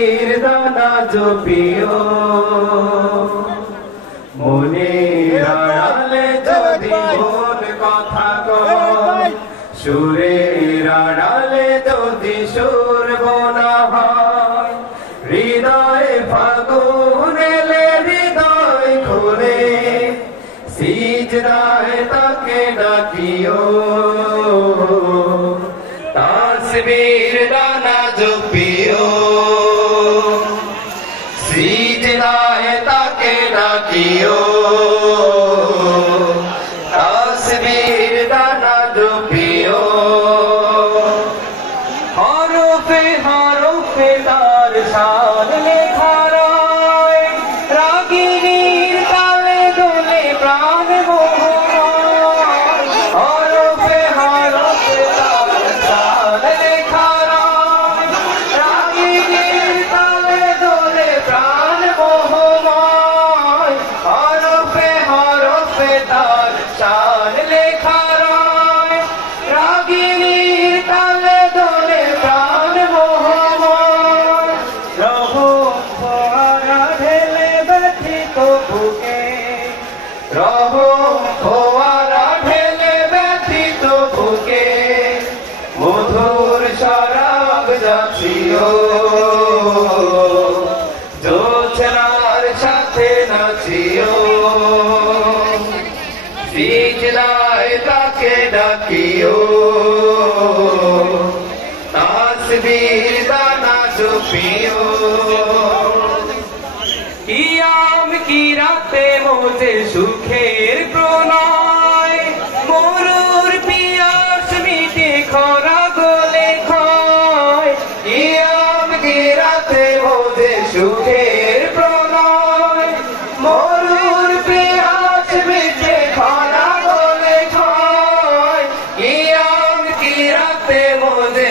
তসবির দানা জপিও মনের আড়ালে যদি মন কথা কয় সুরের আড়ালে যদি সুর বোনা হয় হৃদয়ে ফাগুন এলে হৃদয় খুলে সিজদায় তাকে ডাকিও তসবির দানা জপিও সিজদায় তাকে ডাকিও তসবির দানা জপিও হরফে হরফে তার শান লেখা রয় রাগিনীর তালে দোলে প্রাণ মোহন হরফে হরফে তার শান লেখা রয় রাগিনীর তালে দোলে প্রাণ মোহন হরফে হরফে তার শান লেখা রয় রাগিনীর তালে দোলে প্রাণ মোহন রহম ফোয়ারা ঢেলে ব্যথিত বুকে রহম ফোয়ারা ঢেলে ব্যথিত বুকে মধুর শরাব যাচিও জোছনার সাথে নাচিও সিজদায় তাকে ডাকিও তসবির দানা জপিও কিয়াম কি রাতে মোজে সুখের প্রণয় মরুর পিয়াস মিটে খরা গলে খয় কিয়াম কি রাতে মোজে সুখের প্রণয় মরুর পিয়াস মিটে খরা গলে খয় কিয়াম কি রাতে মোজে